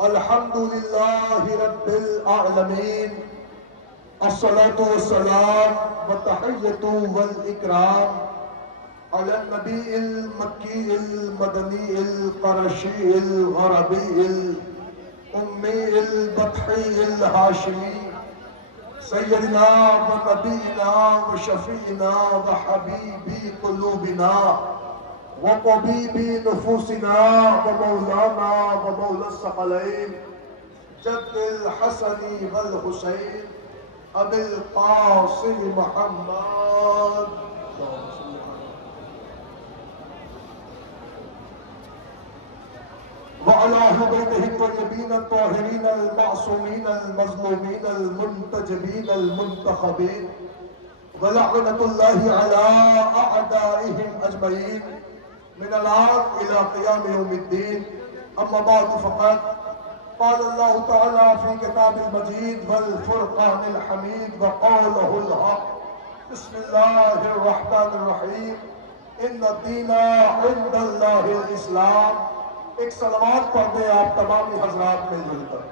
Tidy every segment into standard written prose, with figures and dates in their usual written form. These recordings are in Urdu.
الحمد لله رب العالمين الصلاة والسلام والتحية والإكرام على النبي المكي المدني القرشي الغربي الأمي البطحي الهاشمي سيدنا ونبينا وشفينا وحبيب قلوبنا وطبيب نفوسنا ومولانا ومولى الثقلين جد الحسن والحسين أبي القاسم محمد وعلى أهل بيته الطيبين الطاهرين المعصومين المظلومين المنتجبين المنتخبين ولعنة الله على أعدائهم أجمعين من الآن إلى قيام يوم الدين. أما بعد فقد قال الله تعالى في كتاب المجيد والفرقان الحميد وقوله الحق بسم الله الرحمن الرحيم إن الدين عند الله الإسلام. ایک صلوات پڑھ دیں آپ تمامی حضرات مل جل کر.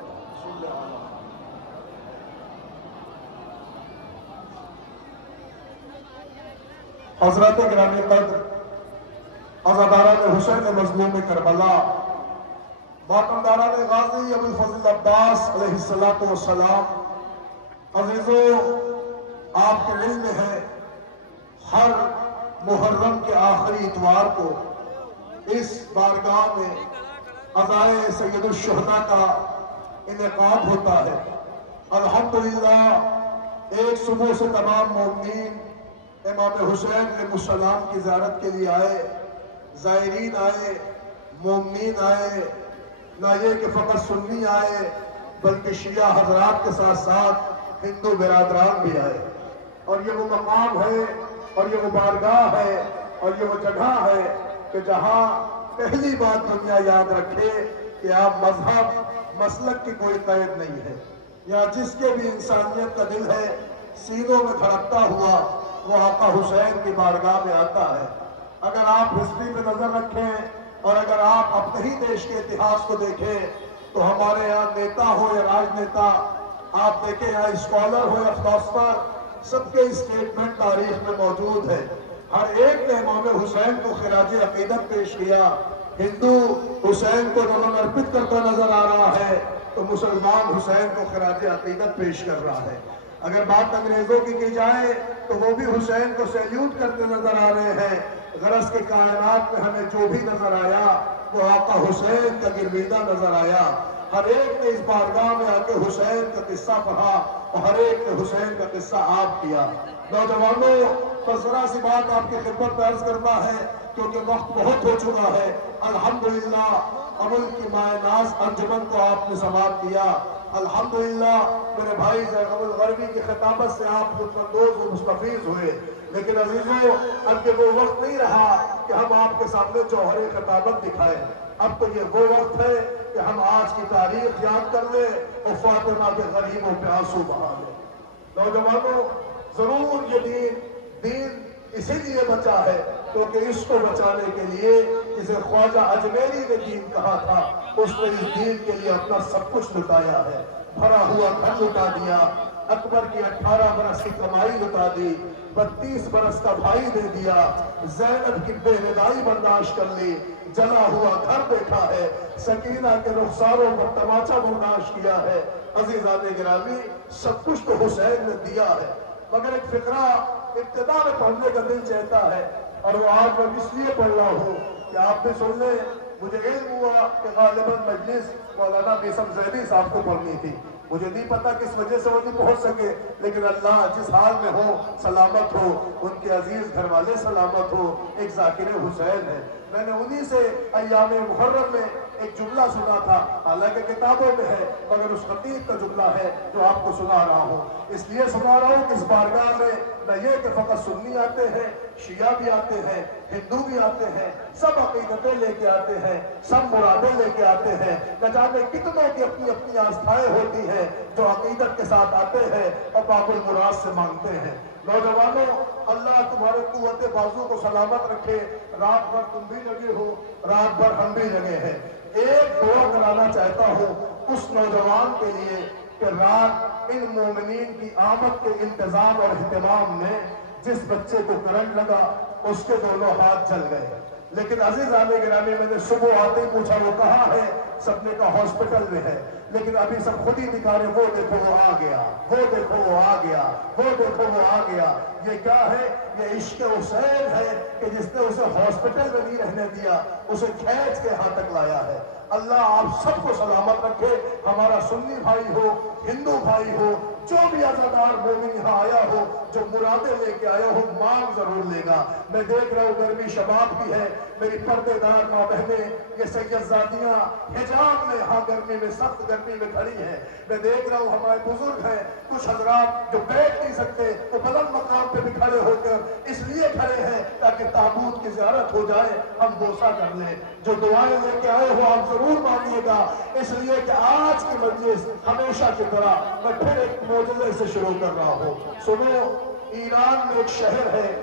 حضرات گرامی قدر، عزاداران حسین مظلوم کربلا، ماتمداران غازی ابو الفضل عباس علیہ السلام، عزیزوں آپ کے علم میں ہے ہر محرم کے آخری اتوار کو اس بارگاہ میں عزائے سید الشہداء کا انعقاد ہوتا ہے. الحمدللہ ایک صبح سے تمام مومنین امام حسین علیہ السلام کی زیارت کے لیے آئے، زائرین آئے، مومنین آئے، نہ یہ کہ فقط سنی آئے بلکہ شیعہ حضرات کے ساتھ ساتھ ہندو برادران بھی آئے. اور یہ وہ مقام ہے اور یہ وہ بارگاہ ہے اور یہ وہ جگہ ہے کہ جہاں پہلی بات دنیا یاد رکھے کہ آپ مذہب مسلک کی کوئی قید نہیں ہے. یا جس کے بھی انسانیت کا دل ہے سینوں میں دھڑکتا ہوا وہ آقا حسین کی بارگاہ میں آتا ہے. اگر آپ ہسٹری پہ نظر رکھیں اور اگر آپ اپنے ہی دیش کے اتہاس کو دیکھیں تو ہمارے یہاں نیتا ہو یا راج نیتا، آپ دیکھیں یا اسکالر ہو یا فلاسفر، سب کے اسٹیٹمنٹ تاریخ میں موجود ہے. ہر ایک نے امام حسین کو خراج عقیدت پیش کیا. ہندو حسین کو نمن ارپت کرتا نظر آ رہا ہے تو مسلمان حسین کو خراج عقیدت پیش کر رہا ہے. اگر بات انگریزوں کی جائے تو وہ بھی حسین کو سیلیوٹ کرتے نظر آ رہے ہیں. غرض کے کائنات میں ہمیں جو بھی نظر آیا وہ آقا حسین کا گرویدہ نظر آیا. ہر ایک نے اس بارگاہ میں آ کے حسین کا قصہ پڑھا اور ہر ایک نے حسین کا قصہ آپ کیا. نوجوانوں، ذرا سی بات آپ کی خدمت میں عرض کرنا ہے کیونکہ وقت بہت ہو چکا ہے. الحمدللہ امل کی مائے ناز انجمن کو آپ نے سماعت کیا. الحمدللہ میرے بھائی زینب الغربی کی خطابت سے آپ لطفاندوز و مستفیض ہوئے. لیکن عزیزوں، اب کہ وہ وقت نہیں رہا کہ ہم آپ کے سامنے جوہر خطابت دکھائیں. اب تو یہ وہ وقت ہے کہ ہم آج کی تاریخ یاد کر لیں اور فاطمہ کے غریبوں پہ آنسو بہا لیں. نوجوانوں، ضرور یہ دین اسی لیے بچا ہے کیونکہ اس کو بچانے کے لیے جسے خواجہ اجمیری نے دین کہا تھا اس نے اس دین کے لیے اپنا سب کچھ لٹایا ہے. بھرا ہوا گھر لٹا دیا، اکبر کی 18 برس کی کمائی لٹا دی، 32 برس کا بھائی دے دیا، زینب کی بے ردائی برداشت کر لی، جلا ہوا گھر دیکھا ہے، سکینہ کے رخساروں پر تماچا برداشت کیا ہے. عزیزان گرامی، سب کچھ تو حسین نے دیا ہے. مگر ایک فقرہ ابتدا میں پڑھنے کا دل چاہتا ہے اور وہ آج میں اس لیے پڑھ رہا ہوں کہ آپ بھی سن لیں. مجھے علم ہوا کہ غالباً مجلس مولانا بیسم زیدی صاحب کو پڑھنی تھی. مجھے نہیں پتا کس وجہ سے وہ نہیں پہنچ سکے، لیکن اللہ جس حال میں ہو سلامت ہو، ان کے عزیز گھر والے سلامت ہو. ایک ذاکر حسین ہے. میں نے انہی سے ایام محرم میں ایک جملہ سنا تھا، حالانکہ کتابوں میں ہے مگر اس خطیب کا جملہ ہے جو آپ کو سنا رہا ہوں. اس لیے سنا رہا ہوں کہ اس بارگاہ میں نہ یہ کہ فقط سنی آتے ہیں، شیعہ بھی آتے ہیں، ہندو بھی آتے ہیں، سب عقیدتیں لے کے آتے ہیں، سب مرادیں لے کے آتے ہیں. نہ جانے کتنوں کی اپنی اپنی آستھائیں ہوتی ہیں جو عقیدت کے ساتھ آتے ہیں اور باب المراد سے مانگتے ہیں. نوجوانوں، اللہ تمہارے قوت بازو کو سلامت رکھے. رات بھر تم بھی لگے ہو، رات بھر ہم بھی لگے ہیں. ایک دعا کرانا چاہتا ہوں، اس نوجوان کے لیے کہ رات ان مومنین کی آمد کے انتظام اور اہتمام میں جس بچے کو کرنٹ لگا اس کے دونوں ہاتھ جل گئے. لیکن عزیزان گرامی میں نے صبح آتے ہی پوچھا وہ کہاں ہے؟ سب نے کہا ہاسپٹل میں ہے. لیکن ابھی سب خود ہی دکھا رہے وہ دیکھو وہ آ گیا، وہ دیکھو وہ آ گیا، وہ دیکھو وہ آ گیا. یہ کیا ہے؟ یہ عشق حسین ہے کہ جس نے اسے ہاسپٹل میں نہیں رہنے دیا، اسے کھینچ کے یہاں تک لایا ہے. اللہ آپ سب کو سلامت رکھے. ہمارا سنی بھائی ہو، ہندو بھائی ہو، جو بھی عزادار مومن یہاں آیا ہو، جو مرادیں لے کے آیا ہو، مانگ ضرور لے گا. میں دیکھ رہا ہوں گرمی شباب کی ہے، میری پردے دار ماں بہنیں، یہ سیدزادیاں حجاب میں یہاں گرمی میں سخت گرمی میں کھڑی ہیں. میں دیکھ رہا ہوں ہمارے بزرگ ہیں، کچھ حضرات جو بیٹھ نہیں سکتے وہ بلند مقام پہ بھی کھڑے ہو کر اس لیے کھڑے ہیں تاکہ تابوت کی زیارت ہو جائے، ہم بوسہ کر لیں. جو دعائیں لے کے آئے ہو آپ ضرور مانگیے گا، اس لیے کہ آج کی مجلس ہمیشہ کی طرح میں پھر ایک معجزے سے شروع کر رہا ہوں. سنو، ایران میں ایک شہر ہے،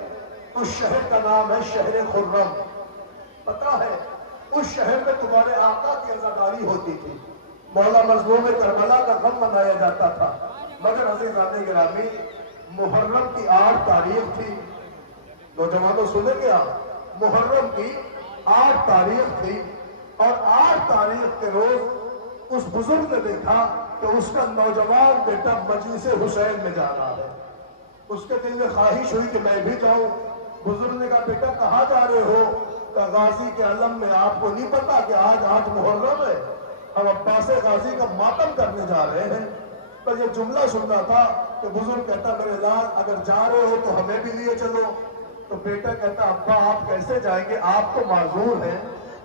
اس شہر کا نام ہے شہر خرم. پتا ہے اس شہر میں تمہارے آقا کی عزاداری ہوتی تھی، مولا مظلوم کربلا کا غم منایا جاتا تھا. مگر عزیزان گرامی، محرم کی 8 تاریخ تھی. نوجوانوں سنیں کیا؟ محرم کی 8 تاریخ تھی اور 8 تاریخ کے روز اس بزرگ نے دیکھا کہ اس کا نوجوان بیٹا مجلس حسین میں جا رہا ہے. اس کے دل میں خواہش ہوئی کہ میں بھی جاؤں. بزرگ نے کہا بیٹا کہاں جا رہے ہو؟ کہ غازی کے علم میں. آپ کو نہیں پتا کہ آج محرم ہے، ہم عباس غازی کا ماتم کرنے جا رہے ہیں. پر یہ جملہ سننا تھا کہ بزرگ کہتا میرے لال اگر جا رہے ہو تو ہمیں بھی لیے چلو. تو بیٹا کہتا ابا آپ کیسے جائیں گے؟ آپ تو معذور ہیں،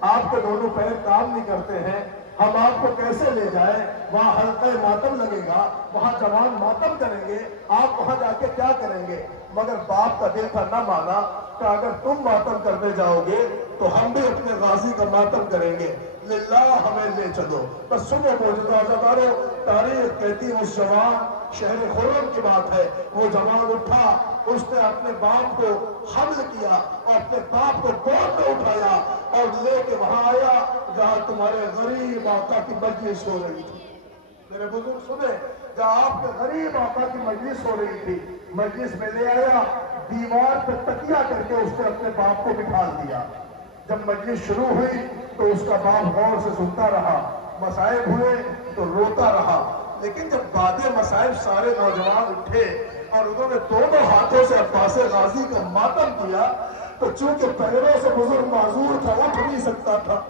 آپ کے دونوں پیر کام نہیں کرتے ہیں، ہم آپ کو کیسے لے جائیں؟ وہاں حلقہ ماتم لگے گا، وہاں جوان ماتم کریں گے، آپ وہاں جا کے کیا کریں گے؟ مگر باپ کا دل تھا نہ مانا کہ اگر تم ماتم کرنے جاؤ گے تو ہم بھی اپنے غازی کا ماتم کریں گے، للہ ہمیں لے چلو. بس سنو موجودہ عزادارو، تاریخ کہتی اس جوان شہر خرم کی بات ہے. وہ جوان اٹھا، اس نے اپنے باپ کو حمل کیا اور اپنے باپ کو گود میں اٹھایا اور لے کے وہاں آیا جہاں تمہارے غریب آقا کی مجلس ہو رہی تھی. میرے بزرگ سنیں، جہاں آپ کے غریب آقا کی مجلس ہو رہی تھی، مجلس میں لے آیا، دیوار پہ تکیہ کر کے اس نے اپنے باپ کو بٹھا دیا. جب مجلس شروع ہوئی تو اس کا باپ غور سے سنتا رہا، مسائب ہوئے تو روتا رہا. لیکن جب بعد مسائب سارے نوجوان اٹھے اور انہوں نے دونوں ہاتھوں سے عباس غازی کا ماتم کیا تو چونکہ پیروں سے بزرگ معذور تھا، اٹھ نہیں سکتا تھا،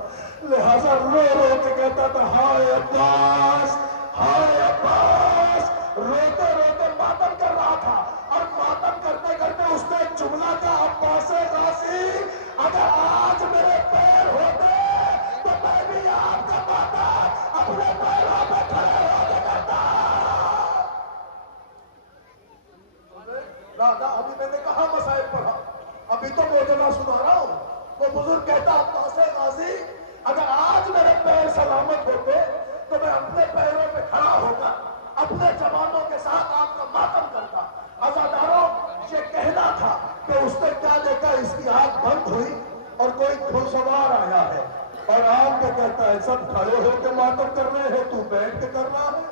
لہذا رو رو کے کہتا تھا ہائے عباس، ہائے عباس. روتے روتے ماتم کر رہا تھا اور ماتم کرتے کرتے اس نے ایک جملہ کہا عباس غازی اگر آج میرے پیر ہوتے تو میں بھی آپ کا ماتم اپنے پیروں پہ کھڑے ہو کے کرتا. ابھی میں نے کہا مسائل پڑھا، ابھی تو موجودہ سنا رہا ہوں. وہ بزرگ کہتا عباس غازی اگر آج میرے پیر سلامت ہوتے تو میں اپنے پیروں پہ کھڑا ہوگا، اپنے جوانوں کے ساتھ آپ کا ماتم کرتا. عزاداروں، یہ کہنا تھا کہ اس نے کیا دیکھا، اس کی آنکھ بند ہوئی اور کوئی گھڑ سوار آیا ہے اور آپ کو کہتا ہے سب کھڑے ہو کے ماتم کر رہے ہیں، تو بیٹھ کے کر رہا ہے.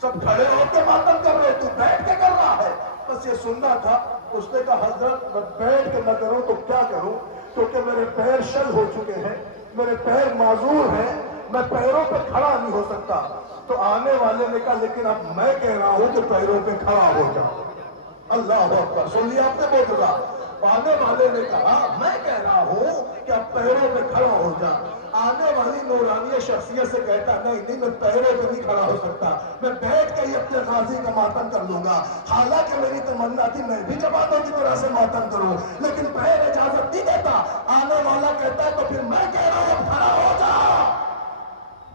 سب کھڑے ہو کے ماتم کر رہے ہیں، تو بیٹھ کے کر رہا ہے. بس یہ سننا تھا. اس نے کہا حضرت میں بیٹھ کے نہ کروں تو کیا کروں، کیونکہ میرے پیر شل ہو چکے ہیں، میرے پیر معذور ہیں، میں پیروں پہ کھڑا نہیں ہو سکتا. تو آنے والے نے کہا لیکن اب میں کہہ رہا ہوں کہ پیروں پہ کھڑا ہو جاؤ. اللہ اکبر، سن لیا آپ نے موجودہ. آنے والے نے کہا میں کہہ رہا ہوں کہ اب پیروں پہ کھڑا ہو جا. آنے والی نورانی شخصیت سے کہتا نہیں میں پیروں پہ نہیں کھڑا ہو سکتا، میں بیٹھ کے ہی اپنے غازی کا ماتم کر لوں گا. حالانکہ میری تمنا تھی میں بھی جوانوں کی طرح سے ماتم کروں، لیکن پیر اجازت نہیں دیتا. آنے والا کہتا ہے تو پھر میں کہہ رہا ہوں کھڑا ہو جا.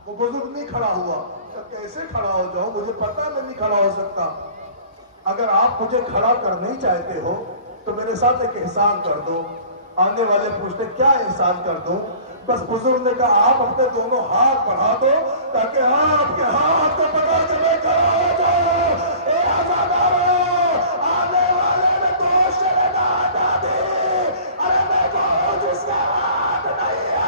وہ بزرگ نہیں کھڑا ہوا. کیسے کھڑا ہو جاؤں؟ مجھے پتا میں نہیں کھڑا ہو سکتا. اگر آپ مجھے کھڑا کرنا ہی چاہتے ہو تو میرے ساتھ ایک احسان کر دو. آنے والے پوچھتے کیا احسان کر دوں؟ بس بزرگ نے کہا آپ اپنے دونوں ہاتھ بڑھا دو تاکہ آپ کے ہاتھ کو پکڑ کے میں کھڑا ہو جاؤں. اے عزاداروں، آنے والے نے تو شردا ہٹا دی. ارے میں جو جس کا ہاتھ نہیں ہے.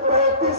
35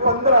15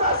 10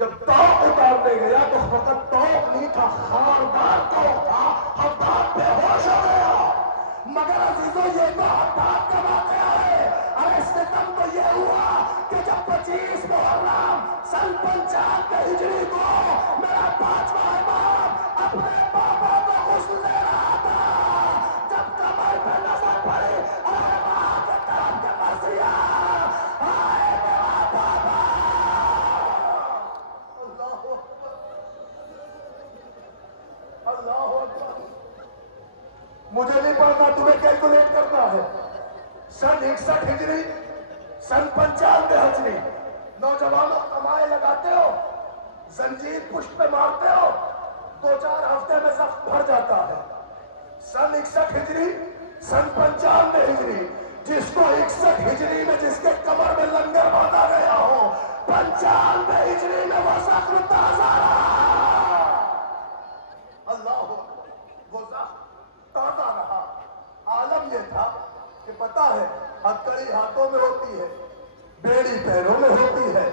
جب توق اتارنے گیا تو فقط توق نہیں تھا، خاردار توق تھا، حداد بے ہوش ہو گیا۔ مگر عزیزو یہ تو حداد کا واقعہ ہے، اور اس سے کم تو یہ ہوا کہ جب 25 محرم سن 95 ہجری کو میرا 5واں امام اپنے پاپا کو غسل دے رہا تھا، جب کمر پہ نظر پڑی، اے ماں کے طرف کے مرثیہ، آئے میرا پاپا۔ اللہ اکبر۔ مجھے نہیں پڑھنا، تمہیں کیلکولیٹ کرنا ہے۔ سن 61 ہجری، سن 95 ہجری، نوجوانوں کمائے لگاتے ہو، زنجیر پشت پہ مارتے ہو، 2-4 ہفتے میں زخم بھر جاتا ہے۔ سن 61 ہجری، سن 95 ہجری، جس کو 61 ہجری میں جس کے کمر میں لنگر باندھا گیا ہو، 95 ہجری میں وہ زخم تازہ رہا۔ اللہ اکبر، وہ زخم تازہ رہا۔ عالم یہ تھا کہ پتا ہے ہتھکڑی ہاتھوں میں ہوتی ہے، بیڑی پیروں میں ہوتی ہے،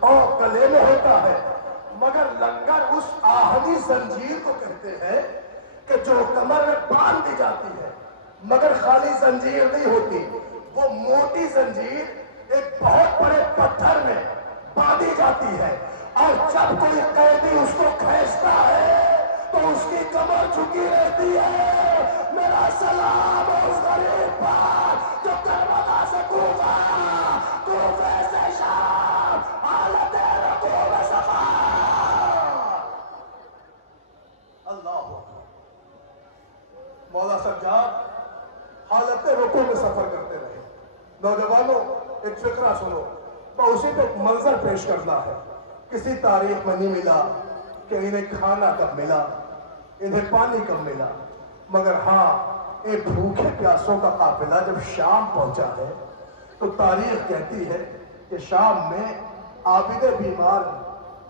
اور گلے میں ہوتا ہے، مگر لنگر اس آہنی زنجیر کو کہتے ہیں کہ جو کمر میں باندھ دی جاتی ہے، مگر خالی زنجیر نہیں ہوتی، وہ موٹی زنجیر ایک بہت بڑے پتھر میں باندھی جاتی ہے، اور جب کوئی قیدی اس کو کھینچتا ہے تو اس کی کمر جھکی رہتی ہے۔ میرا سلام اس غریب پر جو کربلا سے کوفہ، کوفے سے شام، حالت رکوع صفا۔ اللہ اکبر۔ مولا سجاد حالت رکوع میں سفر کرتے رہے۔ نوجوانوں ایک فقرہ سنو، تو اسی پہ ایک منظر پیش کرنا ہے۔ کسی تاریخ میں نہیں ملا کہ انہیں کھانا کب ملا، انہیں پانی کب ملا، مگر ہاں ایک بھوکے پیاسوں کا قافلہ جب شام پہنچا ہے تو تاریخ کہتی ہے کہ شام میں عابد بیمار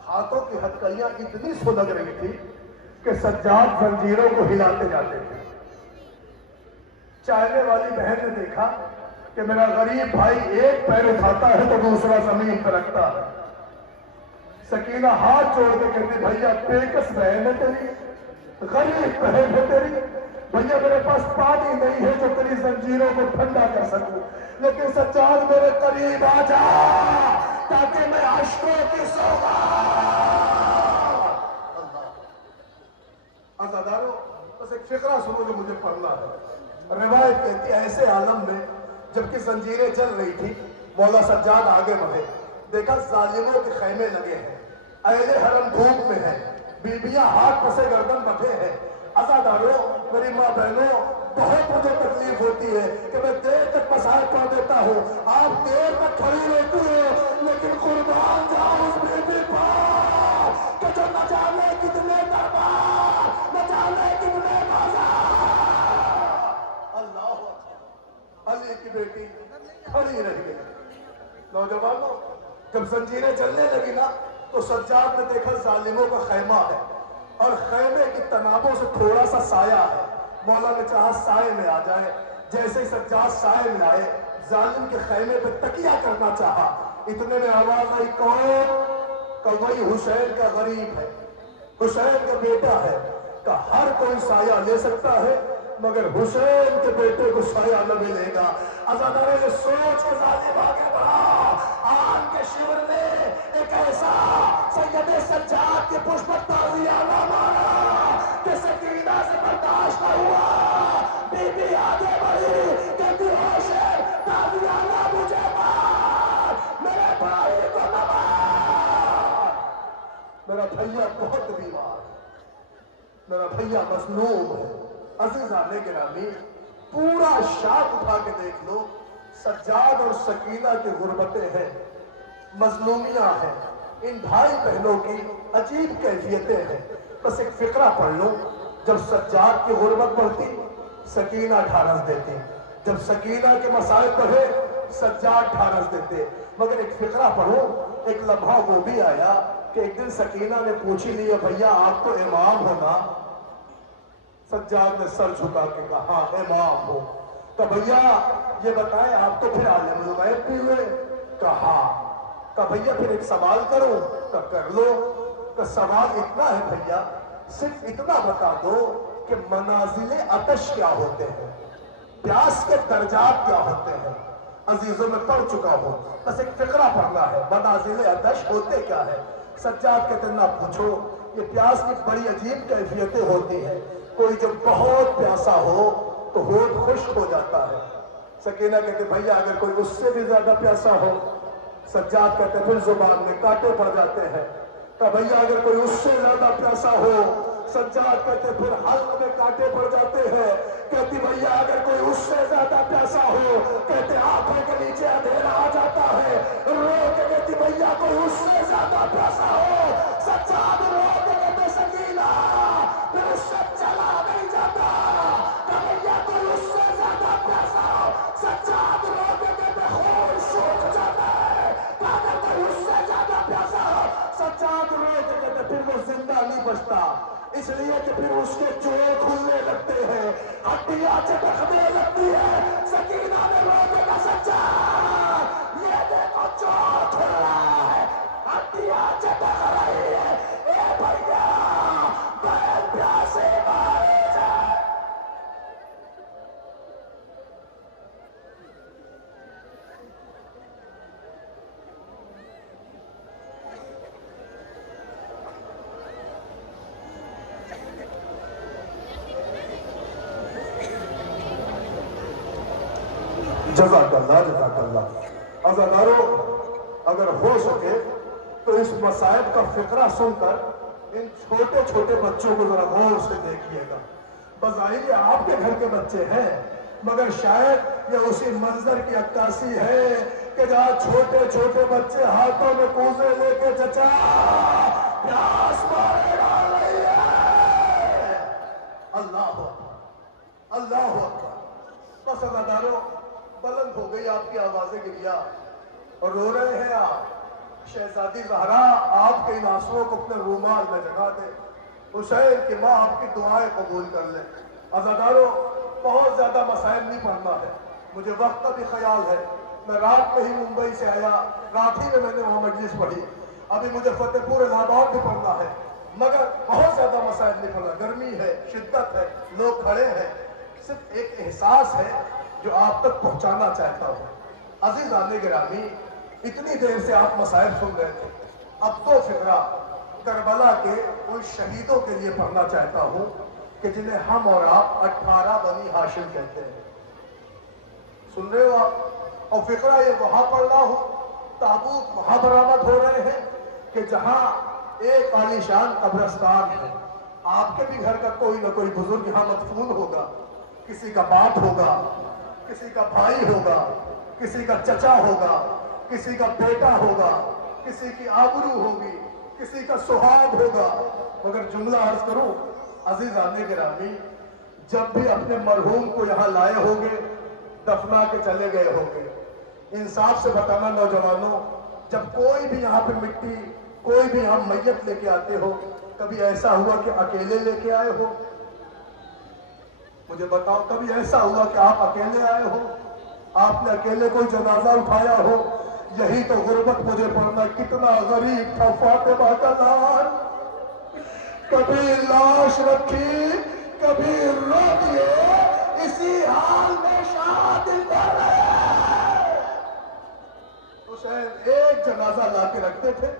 ہاتھوں کی ہتھکڑیاں اتنی سلگ رہی تھی کہ سجاد زنجیروں کو ہلاتے جاتے تھے۔ چائنے والی بہن نے دیکھا کہ میرا غریب بھائی ایک پیر اٹھاتا ہے تو دوسرا زمین پہ رکھتا ہے۔ سکینہ ہاتھ جوڑ کے کہتی بھیا پیکس بہن ہے تیری، غریب بہن ہے تیری، بھیا میرے پاس پانی نہیں ہے جو تیری زنجیروں کو ٹھنڈا کر سکوں، لیکن سجاد میرے قریب آ جا تاکہ میں اشکوں کی سوغات۔ عزادارو بس ایک فقرہ سنو جو مجھے پڑھنا ہے۔ روایت کہتی ہے ایسے عالم میں جبکہ زنجیریں چل رہی تھی، مولا سجاد آگے بڑھے، دیکھا ظالموں کے خیمے لگے ہیں، اہل حرم دھوپ میں ہیں، بیبیاں ہاتھ پسے گردن بٹھے ہیں۔ عزادارو میری ماں بہنوں، بہت مجھے تکلیف ہوتی ہے کہ میں دیر تک مسائل پڑھ دیتا ہوں، آپ دیر تک کھڑی رہتی ہو، لیکن قربان جاؤ اس بیبی پر کہ جو نہ جانے کتنے دربار، نہ جانے کتنے بازار۔ اللہ علی کی بیٹی کھڑی رہ گئی۔ نوجوانوں جب زنجیریں چلنے لگی نا تو سجاد نے دیکھا ظالموں کا خیمہ ہے اور خیمے کی تنابوں سے تھوڑا سا سایہ ہے۔ مولا نے چاہا سائے میں آ جائے، جیسے ہی سجاد سائے میں آئے ظالم کے خیمے پہ تکیہ کرنا چاہا، اتنے میں آواز آئی کون؟ کہ وہی حسین کا غریب ہے، حسین کا بیٹا ہے، کہ ہر کوئی سایہ لے سکتا ہے مگر حسین کے بیٹے کو سایہ نہ ملے گا۔ عزادارے یہ سوچ کے ظالم آگے بڑھا، آن کے شیور نے ایک ایسا سید سجاد کے پشت پر تازیانہ مارا کہ سکینہ سے برداشت نہ ہوا، بی بی آگے بڑھی کہتی حسین تازیانہ مجھے مار، میرے بھائی کو نہ مار، میرا بھیا بہت بیمار ہے، میرا بھیا مظلوم ہے۔ عزیزان گرامی پورا شاپ اٹھا کے دیکھ لو، سجاد اور سکینہ کی غربتیں ہیں، مظلومیاں ہیں، ان بھائی بہنوں کی عجیب کیفیتیں ہیں۔ بس ایک فقرہ پڑھ لو، جب سجاد کی غربت بڑھتی سکینہ ڈھارس دیتی، جب سکینہ کے مسائل بڑھے سجاد ڈھارس دیتے۔ مگر ایک فقرہ پڑھو، ایک لمحہ وہ بھی آیا کہ ایک دن سکینہ نے پوچھی لیا بھیا آپ تو امام ہو نا؟ سجاد نے سر جھکا کے کہا ہاں امام ہو۔ کہ بھیا یہ بتائیں آپ تو پھر عالم الغیب بھی ہوئے؟ کہا کہ بھیا پھر ایک سوال کروں؟ کہ کر لو۔ کہ سوال اتنا ہے بھیا، صرف اتنا بتا دو کہ منازل عطش کیا ہوتے ہیں، پیاس کے درجات کیا ہوتے ہیں۔ عزیزوں میں پڑھ چکا ہوں، بس ایک فقرہ پڑھنا ہے، منازل عطش ہوتے کیا ہے۔ سجاد کہتے ہیں نہ پوچھو، یہ پیاس کی بڑی عجیب کیفیتیں ہوتی ہیں۔ کوئی جب بہت پیاسا ہو تو ہونٹ خشک ہو جاتا ہے۔ سکینہ کہتے بھیا اگر کوئی اس سے بھی زیادہ پیاسا ہو؟ سجاد کہتے پھر زبان میں کانٹے پڑ جاتے ہیں۔ کہ بھیا اگر کوئی اس سے زیادہ پیاسا ہو؟ سجاد کہتے پھر حلق میں کانٹے پڑ جاتے ہیں۔ کہتی بھیا اگر کوئی اس سے زیادہ پیاسا ہو؟ کہتے آنکھوں کے نیچے اندھیرا آ جاتا ہے۔ رو کے کہتی بھیا کوئی اس سے زیادہ پیاسا ہو؟ سجاد رو کے کہتے سکینہ پھر اس سے چلا نہیں جاتا۔ کہ بھیا کوئی اس سے زیادہ پیاسا ہو؟ سجاد رو کے کہتے خون سوکھ جاتا ہے۔ کہ اگر کوئی اس سے زیادہ پیاسا ہو؟ سجاد رو کے کہتے پھر وہ زندہ نہیں بچتا، اس لیے کہ پھر اس کے جوڑے کھلنے لگتے ہیں، ہڈیاں چٹکنے لگتی ہے۔ سکینہ نے رو کے کہا سجاد یہ دیکھو جوڑ کھل رہا ہے، ہڈیاں چٹک رہی ہے، اے بھیا بہن پیاسے مارے جائے۔ جزاک اللہ جزاک اللہ۔ عزادارو اگر ہو سکے تو اس مصائب کا فقرہ سن کر ان چھوٹے چھوٹے بچوں کو ذرا غور سے دیکھیے گا۔ بظاہر یہ آپ کے گھر کے بچے ہیں، مگر شاید یہ اسی منظر کی عکاسی ہے کہ جہاں چھوٹے چھوٹے بچے ہاتھوں میں کوزے لے کے چچا پیاس مارے ڈال رہی ہے۔ اللہ اکبر اللہ اکبر۔ بس عزادارو بلند ہو گئی آپ کی آوازیں گریا اور رو رہے ہیں آپ۔ شہزادی زہرا آپ کے ان آنسوؤں کو اپنے رومال میں جگا دے۔ حسین کی ماں آپ کی دعائیں قبول کر لے۔ عزادارو بہت زیادہ مسائل نہیں پڑھنا ہے، مجھے وقت کا بھی خیال ہے۔ میں رات میں ہی ممبئی سے آیا، رات ہی میں نے وہاں مجلس پڑھی، ابھی مجھے فتح پور الہ آباد بھی پڑھنا ہے، مگر بہت زیادہ مسائل نہیں پڑھنا۔ گرمی ہے، شدت ہے، لوگ کھڑے ہیں، صرف ایک احساس ہے جو آپ تک پہنچانا چاہتا ہوں۔ عزیزان گرامی اتنی دیر سے آپ مسائل سن رہے تھے، اب تو فقرہ کربلا کے ان شہیدوں کے لیے پڑھنا چاہتا ہوں کہ جنہیں ہم اور آپ 18 بنی ہاشم کہتے ہیں۔ سن رہے ہو آپ؟ اور فقرہ یہ وہاں پڑھ رہا ہوں، تابوت وہاں برآمد ہو رہے ہیں کہ جہاں ایک عالیشان قبرستان ہے۔ آپ کے بھی گھر کا کوئی نہ کوئی بزرگ یہاں مدفون ہوگا، کسی کا باپ ہوگا، کسی کا بھائی ہوگا، کسی کا چچا ہوگا، کسی کا بیٹا ہوگا، کسی کی آبرو ہوگی، کسی کا سہاگ ہوگا۔ مگر جملہ عرض کروں عزیزان گرامی، جب بھی اپنے مرحوم کو یہاں لائے ہوگے، دفنا کے چلے گئے ہوگے، انصاف سے بتانا نوجوانوں، جب کوئی بھی یہاں پہ مٹی، کوئی بھی یہاں میت لے کے آتے ہو، کبھی ایسا ہوا کہ اکیلے لے کے آئے ہو؟ مجھے بتاؤ کبھی ایسا ہوا کہ آپ اکیلے آئے ہو، آپ نے اکیلے کوئی جنازہ اٹھایا ہو؟ یہی تو غربت مجھے پڑھنا کتنا غریب تھا فاطمہ کا لال، کبھی لاش رکھی کبھی رو دیے، اسی حال میں شاہ دل بھر رہے۔ حسین ایک جنازہ لا کے رکھتے تھے،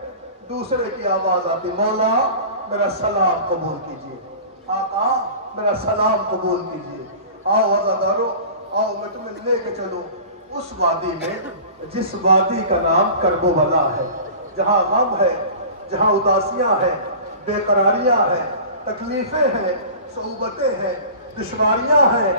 دوسرے کی آواز آتی مولا میرا سلام قبول کیجئے، آقا میرا سلام قبول کیجئے۔ آؤ عزادارو آؤ میں تمہیں لے کے چلوں اس وادی میں جس وادی کا نام کربلا ہے، جہاں غم ہے، جہاں اداسیاں ہیں، بے قراریاں ہیں، تکلیفیں ہیں، صعوبتیں ہیں، دشواریاں ہیں۔